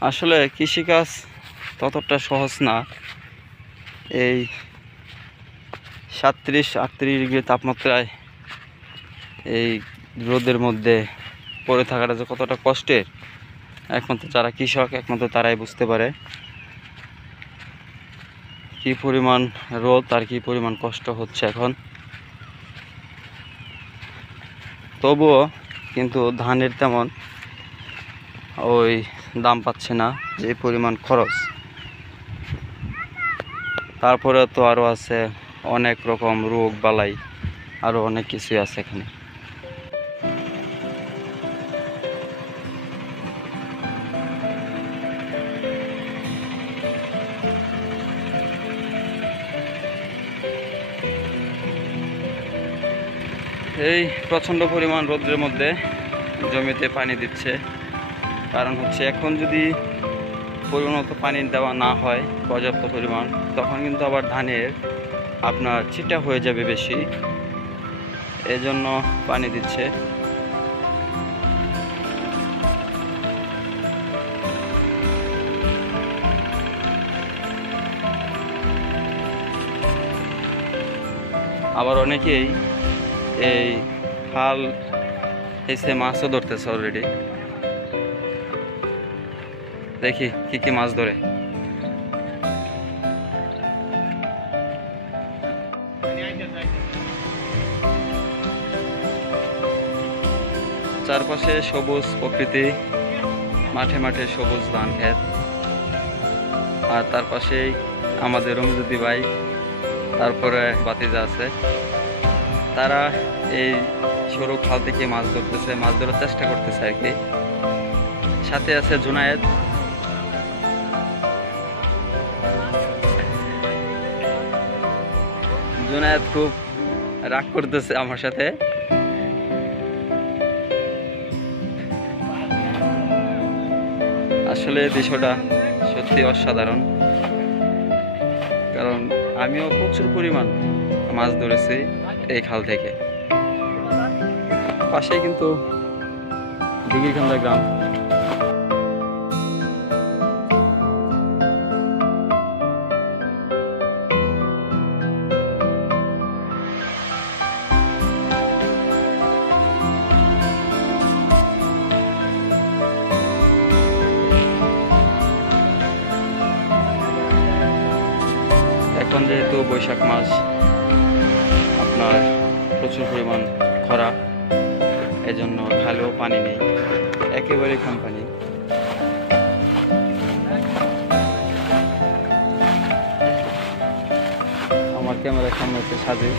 আসলে কৃষিকাজ ততটা সহজ না। এই 37-38 ডিগ্রি তাপমাত্রায় এই রোদের মধ্যে পড়ে থাকাটা যে কতটা কষ্টের, একমাত্র যারা কৃষক একমাত্র তারাই বুঝতে পারে কি পরিমাণ রোদ আর কি পরিমাণ কষ্ট হচ্ছে এখন। তবুও কিন্তু ধানের তেমন ওই দাম পাচ্ছে না, যে পরিমাণ খরচ। তারপরে তো আরও আছে অনেক রকম রোগ বালাই, আরও অনেক কিছুই আছে এখানে। এই প্রচণ্ড পরিমাণ রোদের মধ্যে জমিতে পানি দিচ্ছে, কারণ হচ্ছে এখন যদি পরিমাণ মতো পানি দেওয়া না হয় পর্যাপ্ত পরিমাণ, তখন কিন্তু আবার ধানের আপনার ছিটা হয়ে যাবে বেশি, এজন্য পানি দিচ্ছে। আবার অনেকেই এই খাল এসে মাছও ধরতেছে অলরেডি। দেখি কি কি মাছ ধরে। চারপাশে সবুজ প্রকৃতি, মাঠে মাঠে সবুজ ধান ক্ষেত, আর তার পাশেই আমাদের রমিজুদ্দি ভাই, তারপরে বাতিজা আছে, তারা এই সরু খাল থেকে মাছ ধরতেছে, মাছ ধরার চেষ্টা করতেছে আর কি। সাথে আছে জুনায়েদ। জুনায়েদ খুব রাগ করতেছে আমার সাথে। আসলে দৃশ্যটা সত্যি অসাধারণ, কারণ আমিও প্রচুর পরিমাণ মাছ ধরেছি এই খাল থেকে। পাশেই কিন্তু দিঘিরকান্দা গ্রাম। এখন যেহেতু বৈশাখ মাস, আপনার প্রচুর পরিমাণ খরা, এজন্য খালেও পানি নেই, একেবারে কম পানি। আমার ক্যামেরার সামনে হচ্ছে সাজে।